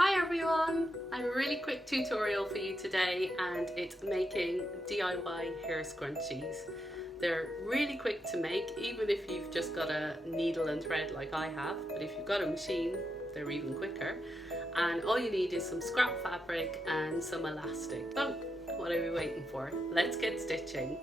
Hi everyone! I have a really quick tutorial for you today and it's making DIY hair scrunchies. They're really quick to make even if you've just got a needle and thread like I have, but if you've got a machine they're even quicker. And all you need is some scrap fabric and some elastic. So what are we waiting for? Let's get stitching.